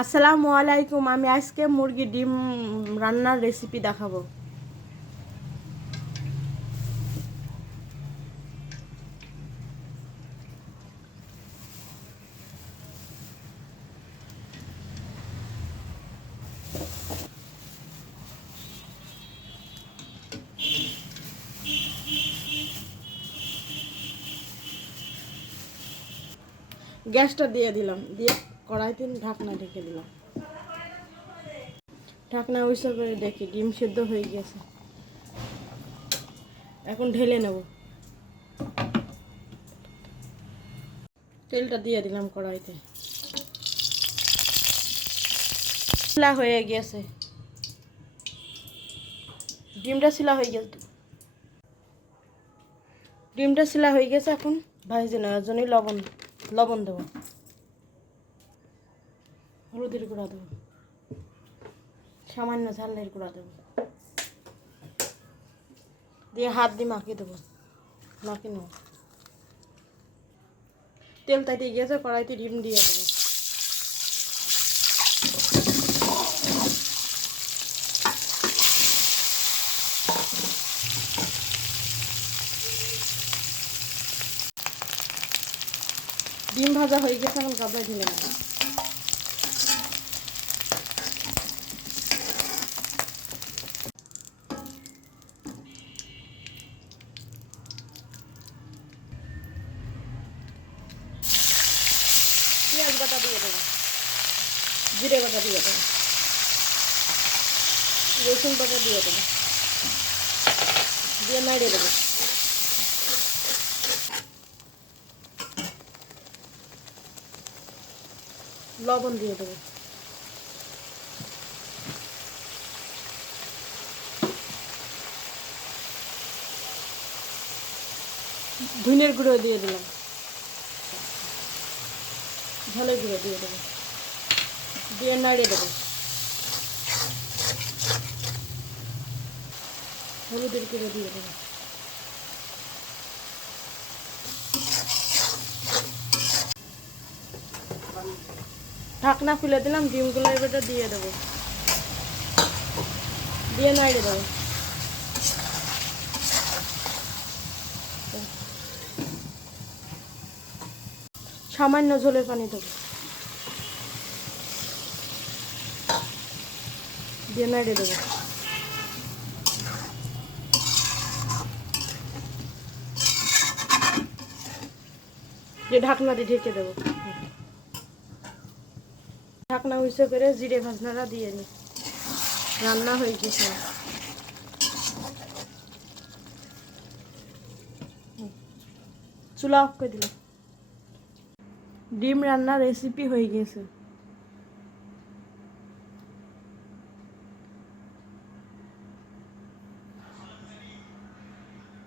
আসসালামু আলাইকুম। আমি আজকে মুরগি ডিম রান্নার রেসিপি দেখাবো। গ্যাসটা দিয়ে দিলাম, দিয়ে কড়াইতে ঢাকনা ঢেকে দিলাম। ঢাকনা উইসা করে দেখি ডিম সেদ্ধ হয়ে গেছে। এখন ঢেলে নেব। তেলটা দিয়ে দিলাম কড়াইতে। শিলা হয়ে গেছে, ডিমটা শিলা হয়ে গেছে। ডিমটা শিলা হয়ে গেছে, এখন ভাজে নেওয়ার জন্য লবণ দেবো, হলুদের গুঁড়া দেবো, সামান্য ঝালের গুঁড়া দেবো, দিয়ে হাত দিয়ে মাখিয়ে দেবো। মাখিয়ে নেব। তেল তাইতে গিয়েছে, কড়াইতে ডিম দিয়ে দেবো। ডিম ভাজা হয়ে গেছে, এখন গাবলায় ঢেলে নেব। পেঁয়াজ বাটা দিয়ে দেবো, জিরে বাটা দিয়ে দেবো, রসুন বাটা দিয়ে দেবো, দিয়ে নাড়িয়ে দেবো। লবণ দিয়ে দেবো। ধনের গুঁড়ো দিয়ে দিলাম, ঝালের গুঁড়ো দিয়ে দেবো, দিয়ে নাড়িয়ে দেবো। হলুদের গুঁড়ো দিয়ে দেবো। ঢাকনা খুলে দিলাম, ডিমগুলো এবারে দিয়ে দেবো, দিয়ে নাড়িয়ে দেবো। সামান্য ঝোলের পানি দেবো, দিয়ে নাড়িয়ে দেবো। দিয়ে ঢাকনা দিয়ে ঢেকে দেবো। ঢাকনা উইসে করে জিরে ভাজনাটা দিয়ে নিই। রান্না হয়ে গেছে। চুলা অফ করে দিলাম। ডিম রান্নার রেসিপি হয়ে গেছে।